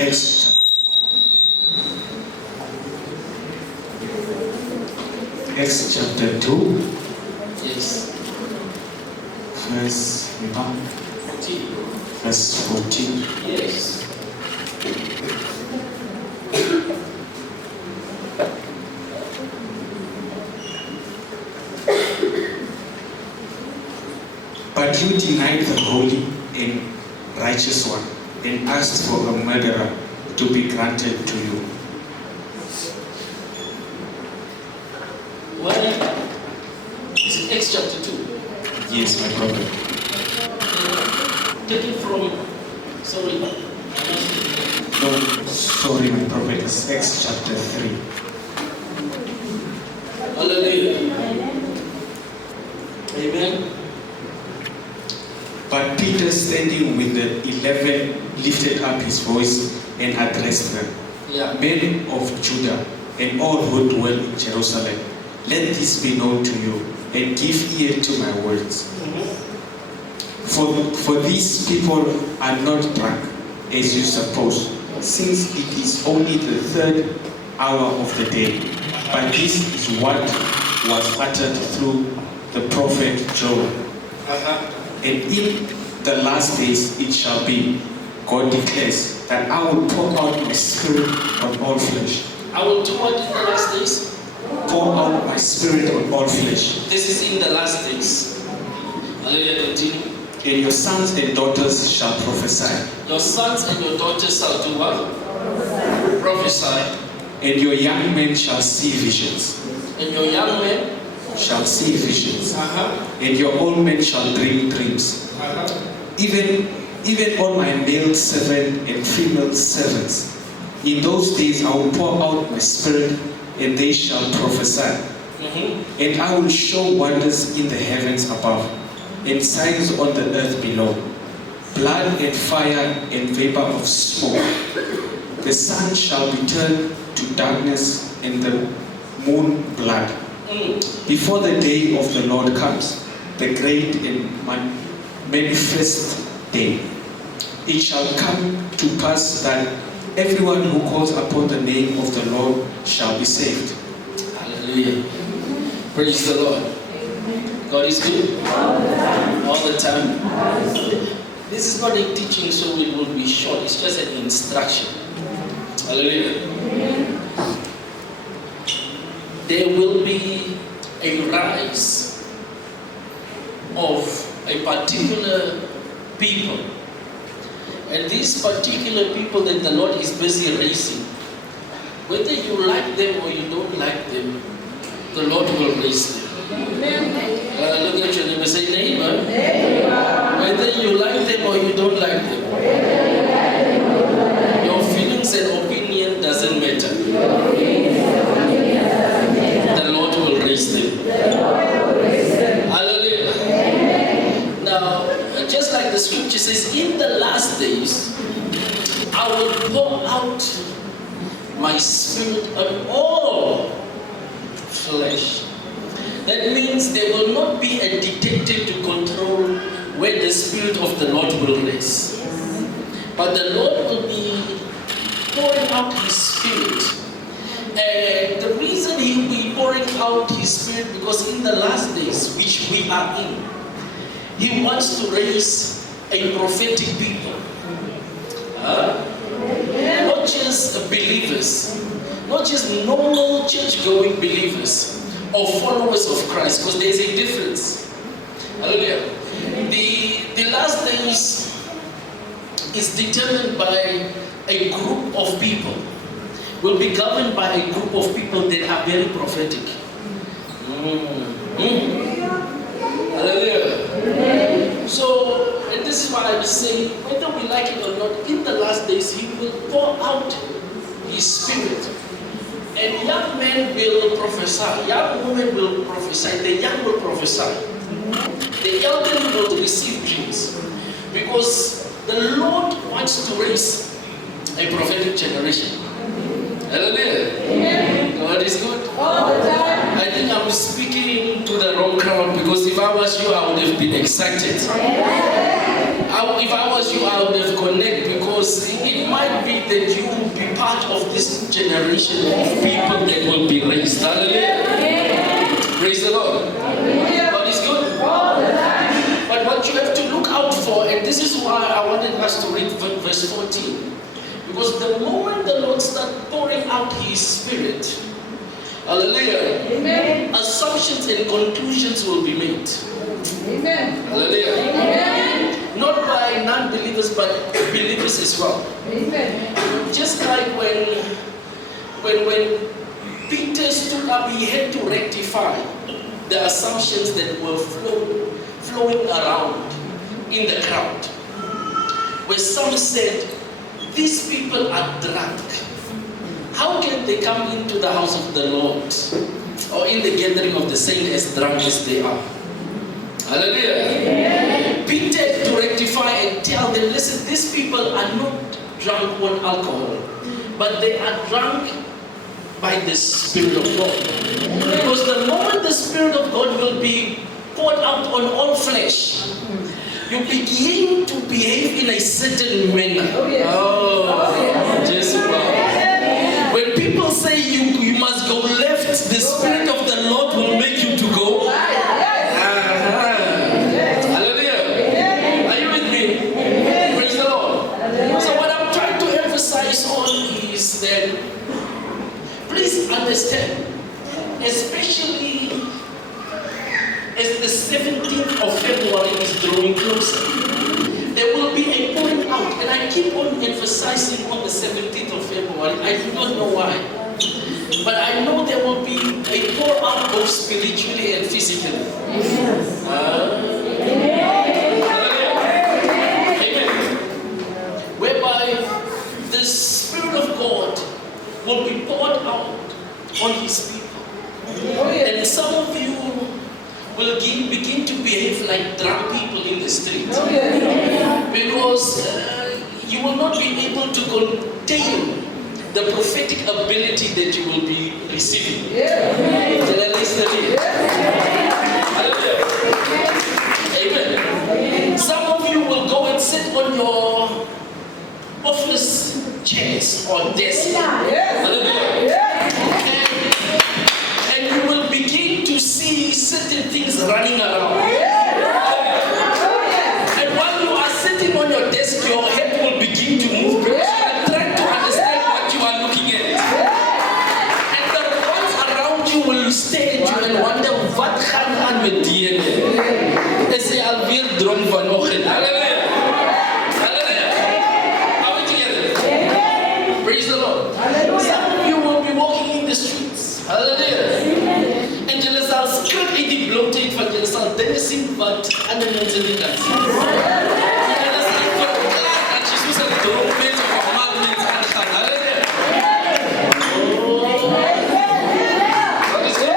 Acts chapter 2. Yes. Verse 14. Verse 14. Yes. But you denied the holy and righteous one, and asked for a murderer to be granted to you. What? Is it Acts chapter 2? Yes, my prophet. Take it from, sorry. No, sorry, my prophet. It's Acts chapter 3. Hallelujah. Amen. But Peter, standing with the 11, lifted up his voice and addressed them. Yeah. Men of Judah and all who dwell in Jerusalem, let this be known to you, and give ear to my words. For these people are not drunk, as you suppose, since it is only the third hour of the day. But this is what was uttered through the prophet Joel. And in the last days it shall be, God declares, that I will pour out my spirit on all flesh. I will do what in the last days? Pour out my spirit on all flesh. This is in the last days. Hallelujah. Continue. And your sons and daughters shall prophesy. Your sons and your daughters shall do what? Prophesy. And your young men shall see visions. And your young men shall see visions. And your old men shall dream dreams. Even all my male servants and female servants. In those days I will pour out my spirit, and they shall prophesy. And I will show wonders in the heavens above, and signs on the earth below, blood and fire and vapor of smoke. The sun shall be turned to darkness and the moon blood, before the day of the Lord comes, the great and manifest day. It shall come to pass that everyone who calls upon the name of the Lord shall be saved. Hallelujah. Praise the Lord. God is good all the time. This is not a teaching, so it will be short. It's just an instruction. Hallelujah. There will be a rise of a particular people. And these particular people that the Lord is busy raising, whether you like them or you don't like them, the Lord will raise them. Look at your neighbor, say, neighbor, whether you like them or you don't like them, your feelings and opinion doesn't matter. The Lord will raise them. Hallelujah. Now, just like the scripture says, in the last days, I will pour out my spirit on all flesh. That means there will not be a dictator to control where the Spirit of the Lord will rest. But the Lord will be pouring out His Spirit. And the reason He will be pouring out His Spirit, because in the last days, which we are in, He wants to raise a prophetic people. Not just believers, not just normal church-going believers, or followers of Christ, because there's a difference. Hallelujah. The last days is determined by a group of people, will be governed by a group of people that are very prophetic. Hallelujah. So, and this is what I'm saying, whether we like it or not, in the last days, He will pour out His Spirit. And young men will prophesy, young women will prophesy, the young will prophesy. The elderly will receive dreams. Because the Lord wants to raise a prophetic generation. Hallelujah. God is good. I think I'm speaking to the wrong crowd, because if I was you, I would have been excited. If I was you, I would have connected, because Because it might be that you will be part of this generation of people that will be raised. Hallelujah. Praise the Lord. God is good. But what you have to look out for, and this is why I wanted us to read verse 14. Because the moment the Lord starts pouring out His Spirit, hallelujah, amen, assumptions and conclusions will be made. Amen. Hallelujah. Amen. Not by non-believers, but believers as well. Amen. Just like when Peter stood up, he had to rectify the assumptions that were flowing around in the crowd. Where some said, these people are drunk. How can they come into the house of the Lord or in the gathering of the saints as drunk as they are? Hallelujah. Yeah. Peter had to rectify and tell them, listen, these people are not drunk on alcohol, but they are drunk by the Spirit of God. Because the moment the Spirit of God will be poured out on all flesh, you begin to behave in a certain manner. Just wow. When people say you must go left, the Spirit of the Lord will make you to go. Hallelujah. Are you with me? Praise the Lord. So what I'm trying to emphasize on is that please understand, especially as the 17th of February is drawing closer, there will be a pouring out. And I keep on emphasizing on the 17th of February. I do not know why. But I know there will be a pour out both spiritually and physically. Amen. Whereby the Spirit of God will be poured out on His people. And some of you will begin to behave like drunk people in the street. Because you will not be able to contain the prophetic ability that you will be receiving. Amen. Some of you will go and sit on your office chairs or desk. And you will begin to see certain things running around. And while you are sitting on your desk, your head will begin to move because you are trying to understand what you are looking at. And the ones around you will stare at you and wonder, what gaan aan met die? They say, alweer dronk vanoggend. Hallelujah. Hallelujah. Are we together? Praise the Lord. Some of you will be walking in the streets. Hallelujah. En julle sal skrik uit die blootheid van julle sal dinge sien wat ander mense nie kan sien. Julle sal verklaar dat jy soos 'n dronk mens of 'n mal mens aangaan. Hallelujah. What is it?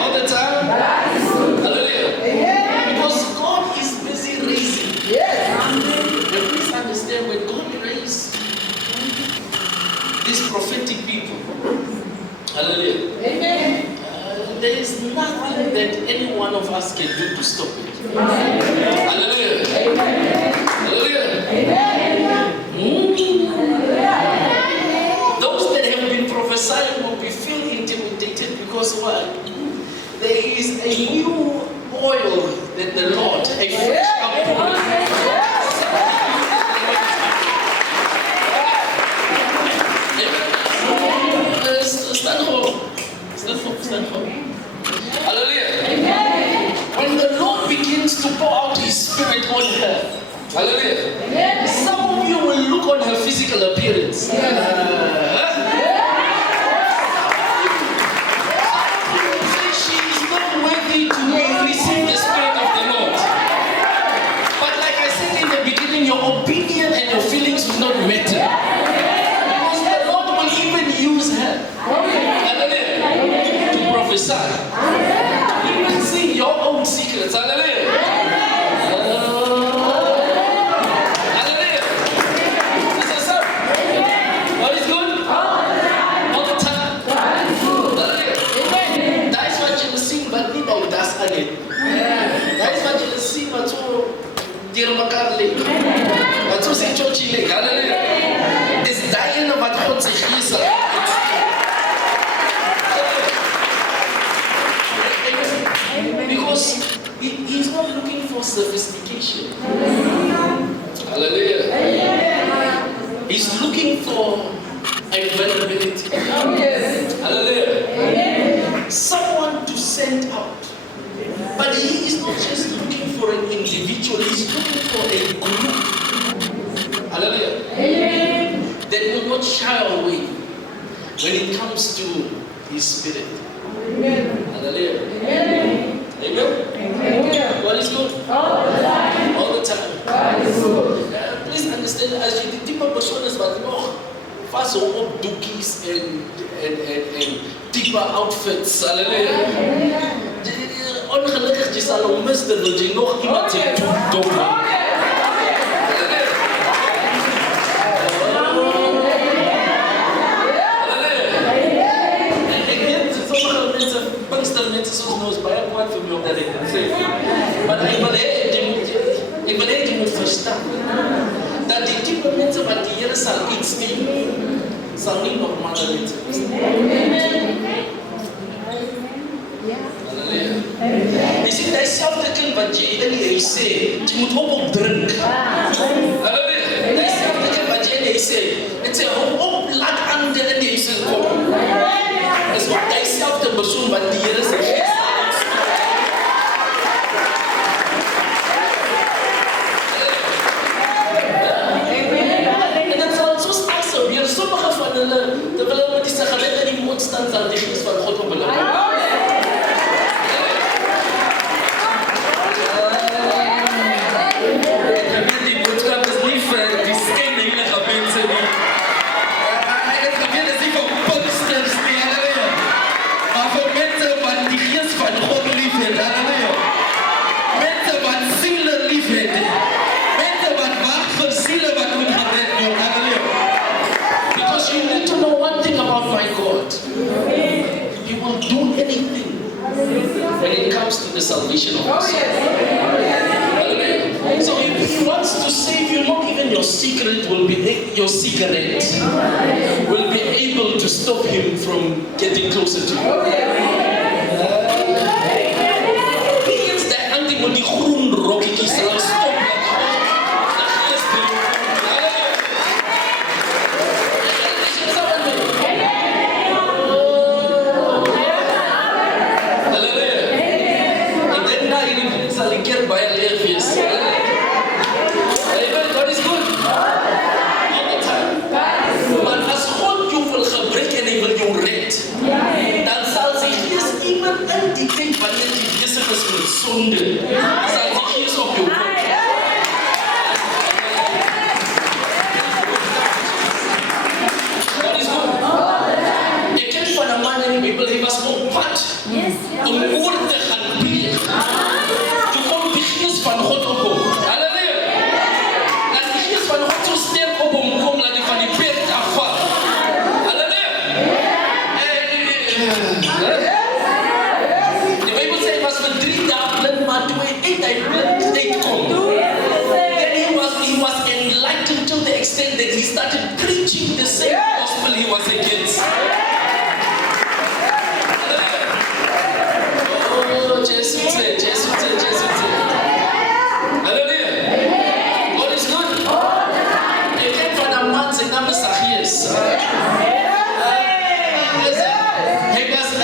All the time? Hallelujah. Because God is busy raising. And please understand, when God raised these prophetic people, hallelujah. Amen. There is nothing that any one of us can do to stop it. Hallelujah. Amen. Hallelujah. Amen. Those that have been prophesying will be feel intimidated because what? There is a new oil that the Lord, a fresh outpouring. Stand up. Hallelujah. Amen. When the Lord begins to pour out His Spirit on her, hallelujah. Amen. Some of you will look on her physical appearance. Some of you will say she is not worthy to receive the Spirit of the Lord. But like I said in the beginning, your opinion and your feelings will not matter. Because the Lord will even use her. Prophesy. Even sing your own secrets. Hallelujah. Hallelujah. Is that what is good? All the time. Hallelujah. That is what you will sing, but need of das again. That is what you will sing, but so dear Makarli. But so soos die church lê, halleluja. Is daai ene wat God se gees sal. Because he's not looking for sophistication. Hallelujah. He's looking for availability. Hallelujah. Someone to send out. But he is not just looking for an individual, he's looking for a group. Hallelujah. That will not shy away when it comes to his spirit. Hallelujah. Amen. What is good? All the time. All the time. Please understand, as you die dieper persoon is wat nog vas op doekies en dieper outfits. Hallelujah. Ongelukkig jy sal hom mis dat jy nog iemand se dop. Mensen zoals ons bij kwaad voor mij omdat ik het zeg. Maar ik wil je moet verstaan dat die type mensen wat die Heer zal iets doen, zal niet normale mensen zijn. Halleluja. Je ziet diezelfde kind wat je in je zegt, je moet op drink. Halleluja. Diezelfde kind wat je in je zegt, het zegt op laat anderen in je zin komen. Is wat diezelfde persoon wat die Heer zegt. Sommige van hulle, terwyl hulle met die sigaret in die mond staan, sal die gees van God op hulle. Die boodskap is nie vir die skynheilige mense nie. Het gebeur is nie vir posters nie, halleluja. Maar vir mense wat die gees van God lief het, halleluja. Mense wat siele lief het. Mense wat wag vir siele wat moet gered word, halleluja. Because you need to know one thing about my God. He will do anything when it comes to the salvation of us. So if he wants to save you, not even your cigarette will be able to stop him from getting closer to you. He is the hunting with the groen rokkie sal stop. Sonde, sal die gees op jou kom. Wat is goed? Jy ken van 'n man in die Bybel, hy was op pad om oor te gaan pleeg. Toe kom die gees van God op hom. Halleluja. As die gees van God so sterk op hom kom, laat hy van die pad afval. Halleluja. Die Bybel sê hy was vir 3 dae maar toe hy uitkom. Then he was enlightened to the extent that he started preaching the same gospel he was against. Oh, Jesus. Hallelujah. God is good. Hy ken van 'n man se naam is Zacchaeus. He was a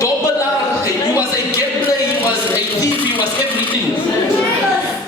dobbelaar, he was a gambler, he was a thief, he was everything.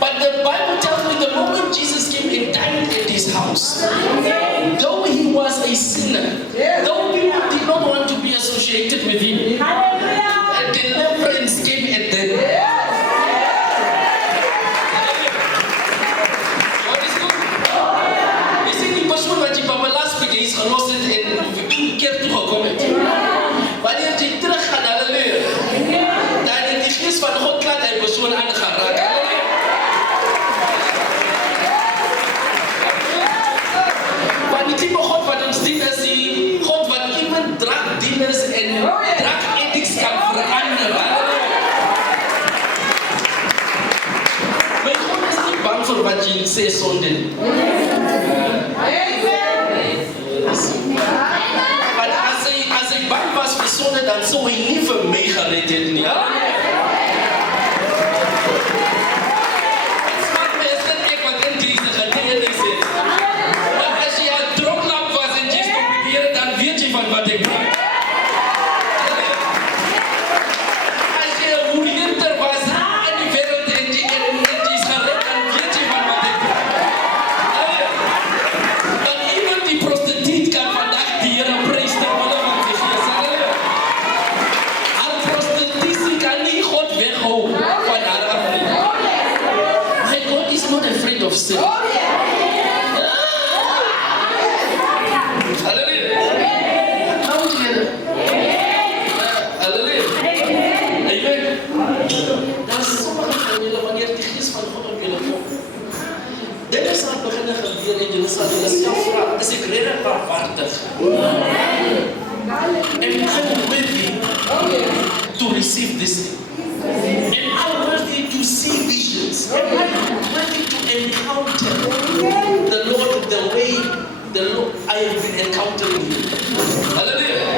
But the Bible tells me the moment Jesus came and dined at his house, though he was a sinner, though people did not want to be associated with him, a deliverance came at them. What is good? You see, die persoon wat jy babelas by is gelos het en een keer toegekom het. Wanneer jy terug gaan, halleluja, dan het die gees van God laat hy persoon aangeraak. Want die type God wat ons dien is die God wat even drugdealers en sê sonde nie. Want as hy bang was vir sonde, dan sou hy nie vir my gered het nie. Smaak my is dit ek wat in Jesus getuienis het. Want as jy 'n dronklap was en Jesus probeer het, dan weet jy van wat ek praat. As jy 'n hoerder was in die wêreld en jy is gered, dan weet jy van wat ek praat. Dan iemand die prostituut kan vandag die Here prys terwille van sy gees. Haar prostitutie kan nie God weghou van haar af nie. My God is not afraid of sin. Halleluja. Nou Here. Halleluja. Amen. Daar is sommige van julle wanneer die gees van God op julle kom. Dinge sal begin gebeur en julle sal julleself vra, is ek regtig waardig? Am I worthy to receive this thing? Am I worthy to see visions? Am I worthy to encounter the Lord the way the Lord I have been encountering Him? Hallelujah.